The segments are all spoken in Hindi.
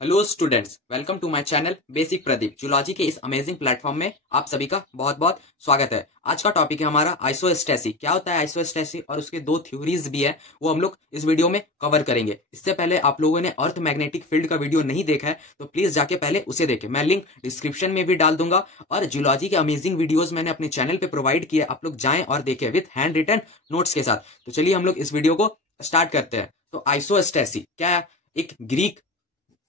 Hello students, welcome to my channel basic Pradeep. Zoology के इस अमेजिंग प्लेटफॉर्म में आप सभी का बहुत बहुत स्वागत है। आज का टॉपिक है हमारा आइसोस्टेसी। क्या होता है आइसोस्टेसी और उसके दो थ्योरीज भी है, वो हम लोग इस वीडियो में कवर करेंगे। इससे पहले आप लोगों ने अर्थ मैग्नेटिक फील्ड का वीडियो नहीं देखा है तो प्लीज जाके पहले उसे देखें। मैं लिंक डिस्क्रिप्शन में भी डाल दूंगा और जूलॉजी के अमेजिंग वीडियोज मैंने अपने चैनल पे प्रोवाइड किए, आप लोग जाएं और देखें विथ हैंड रिटन नोट्स के साथ। तो चलिए हम लोग इस वीडियो को स्टार्ट करते हैं। तो आइसोस्टेसी क्या है? एक ग्रीक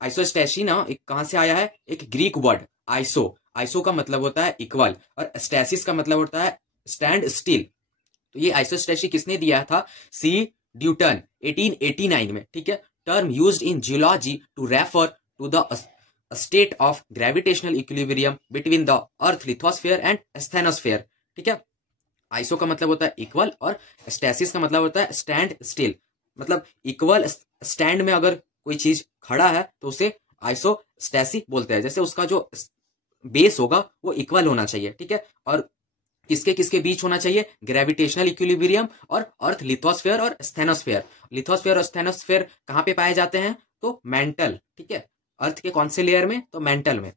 आइसोस्टेसी ना एक कहां से आया है? एक ग्रीक वर्ड आइसो। आइसो का मतलब होता है इक्वल और स्टेसिस का मतलब होता है स्टैंड स्टिल। तो ये आइसोस्टेसी किसने दिया था? सी ड्यूटन 1889 में। ठीक है। Term used in geology to refer to the state of gravitational equilibrium between the earth lithosphere and asthenosphere. ठीक है। आइसो का मतलब होता है इक्वल और स्टेसिस का मतलब होता है स्टैंड स्टिल। मतलब इक्वल स्टैंड में अगर कोई चीज खड़ा है तो उसे आइसोस्टेसी बोलते हैं। जैसे उसका जो बेस होगा वो इक्वल होना चाहिए। ठीक है। और किसके किसके बीच होना चाहिए? ग्रेविटेशनल इक्विलिब्रियम और अर्थ लिथोस्फीयर और स्थेनोस्फीयर। लिथोस्फीयर और स्थेनोस्फीयर कहां पे पाए जाते हैं? तो मेंटल। ठीक है। अर्थ के कौन से लेयर में? तो मेंटल में।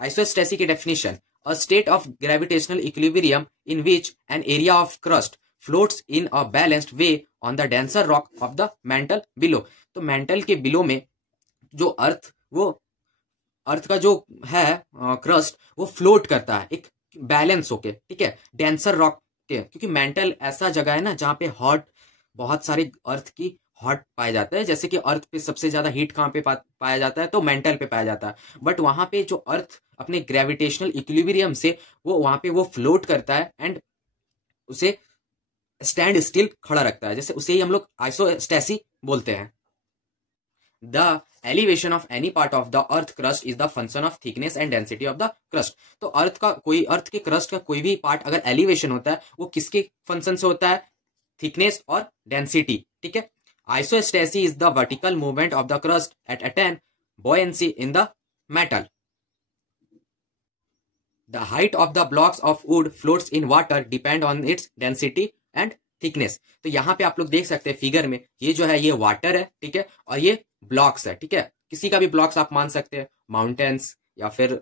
आइसोस्टेसी की definition: a state of gravitational equilibrium in which an area of crust floats in a balanced way on the denser rock of the mental below. तो मेंटल के बिलो में जो अर्थ का जो है क्रस्ट वो फ्लोट करता है एक बैलेंस होके। ठीक है। डेंसर रॉक के, क्योंकि मेंटल ऐसा जगह है ना जहां पे हॉट बहुत सारे अर्थ की हॉट पाया जाता है। जैसे कि अर्थ पे सबसे ज्यादा हीट कहां पे पाया जाता है? तो मेंटल पे पाया जाता है। बट वहां पे जो अर्थ अपने ग्रेविटेशनल इक्विलिब्रियम से वो वहां पे वो फ्लोट करता है एंड उसे स्टैंड स्टिल खड़ा रखता है। जैसे उसे ही हम लोग आइसोस्टेसी बोलते हैं। The elevation of any part of the earth crust is the function of thickness and density of the crust. तो अर्थ के क्रस्ट का कोई भी पार्ट अगर एलिवेशन होता है वो किसके फंक्शन से होता है? थिकनेस और डेंसिटी। ठीक है। Isostasy is the vertical movement of the crust at attain buoyancy in the metal. The height of the blocks of wood floats in water depend on its density and thickness. तो यहाँ पे आप लोग देख सकते हैं फिगर में, ये जो है ये वाटर है। ठीक है। और ये ब्लॉक्स है। ठीक है। किसी का भी ब्लॉक्स आप मान सकते हैं, माउंटेन्स या फिर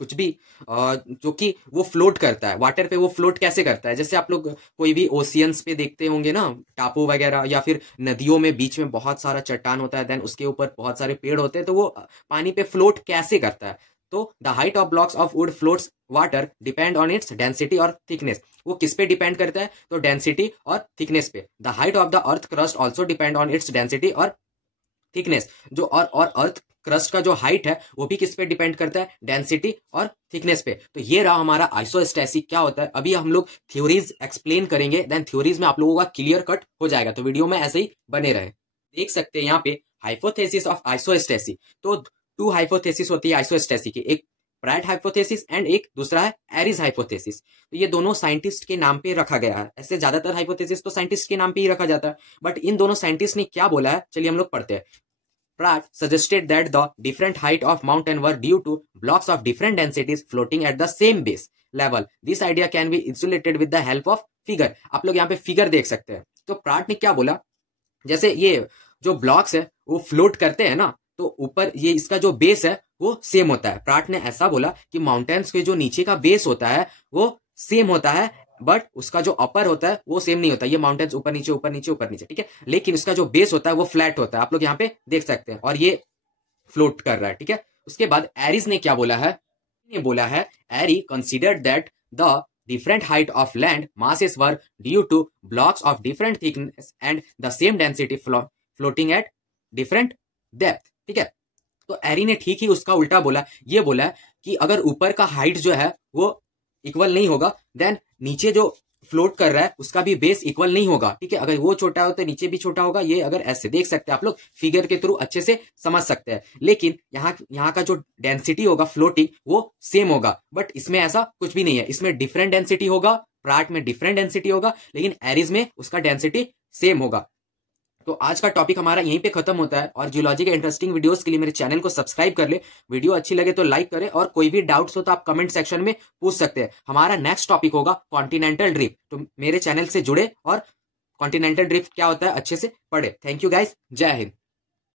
कुछ भी जो कि वो फ्लोट करता है वाटर पे। वो फ्लोट कैसे करता है? जैसे आप लोग कोई भी ओशियंस पे देखते होंगे ना, टापू वगैरह, या फिर नदियों में बीच में बहुत सारा चट्टान होता है, देन उसके ऊपर बहुत सारे पेड़ होते हैं, तो वो पानी पे फ्लोट कैसे करता है? तो the height of blocks of would floats water depend on its density और थिकनेस। वो किस पे डिपेंड करता है? तो डेंसिटी और थिकनेस पे। The height of the earth crust also depend on its density और थिकनेस। जो और अर्थ क्रस्ट का जो हाइट है वो भी किस पे डिपेंड करता है? डेंसिटी और थिकनेस पे। तो ये रहा हमारा आइसोस्टेसी क्या होता है। अभी हम लोग थ्योरीज एक्सप्लेन करेंगे, देन थ्योरीज में आप लोगों का क्लियर कट हो जाएगा। तो वीडियो में ऐसे ही बने रहे। देख सकते हैं यहाँ पे हाइपोथेसिस ऑफ आइसोस्टेसी। तो टू हाइपोथेसिस होती है आइसोस्टेसी की, एक प्रैट हाइपोथेसिस एंड एक दूसरा है एरिज हाइपोथेसिस। तो ये दोनों साइंटिस्ट के नाम पे रखा गया है। ऐसे ज्यादातर हाइपोथेसिस तो साइंटिस्ट के नाम पे ही रखा जाता है, बट इन दोनों साइंटिस्ट ने क्या बोला है चलिए हम लोग पढ़ते हैं। Pratt suggested that the different height of mountain were due to blocks of different densities floating at the same base level. This idea can be insulated with the help of figure. आप लोग यहाँ पे फिगर देख सकते हैं। तो प्राट ने क्या बोला? जैसे ये जो ब्लॉक्स है वो फ्लोट करते हैं ना, तो ऊपर ये इसका जो बेस है वो सेम होता है। प्राट ने ऐसा बोला कि माउंटेन्स के जो नीचे का बेस होता है वो सेम होता है, बट उसका जो अपर होता है वो सेम नहीं होता। ये माउंटेन्स ऊपर नीचे ऊपर नीचे ऊपर नीचे। ठीक है। लेकिन उसका जो बेस होता है वो फ्लैट होता है। आप लोग यहाँ पे देख सकते हैं। और ये फ्लोट कर रहा है। ठीक है। उसके बाद एरिस ने क्या बोला है? Airy considered that the different height of land masses were due to blocks of different thickness and the same density floating at different depth. ठीक है। तो एरी ने ठीक ही उसका उल्टा बोला। ये बोला कि अगर ऊपर का हाइट जो है वो इक्वल नहीं होगा, देन नीचे जो फ्लोट कर रहा है उसका भी बेस इक्वल नहीं होगा। ठीक है। अगर वो छोटा हो तो नीचे भी छोटा होगा। ये अगर ऐसे देख सकते हैं आप लोग, फिगर के थ्रू अच्छे से समझ सकते हैं। लेकिन यहाँ का जो डेंसिटी होगा फ्लोटिंग वो सेम होगा, बट इसमें ऐसा कुछ भी नहीं है। इसमें डिफरेंट डेंसिटी होगा, प्राट में डिफरेंट डेंसिटी होगा, लेकिन एरिज में उसका डेंसिटी सेम होगा। तो आज का टॉपिक हमारा यहीं पे खत्म होता है। और जियोलॉजी के इंटरेस्टिंग वीडियोस के लिए मेरे चैनल को सब्सक्राइब कर ले। वीडियो अच्छी लगे तो लाइक करें, और कोई भी डाउट्स हो तो आप कमेंट सेक्शन में पूछ सकते हैं। हमारा नेक्स्ट टॉपिक होगा कॉन्टिनेंटल ड्रिफ्ट। तो मेरे चैनल से जुड़े और कॉन्टिनेंटल ड्रिफ्ट क्या होता है अच्छे से पढ़े। थैंक यू गाइस, जय हिंद।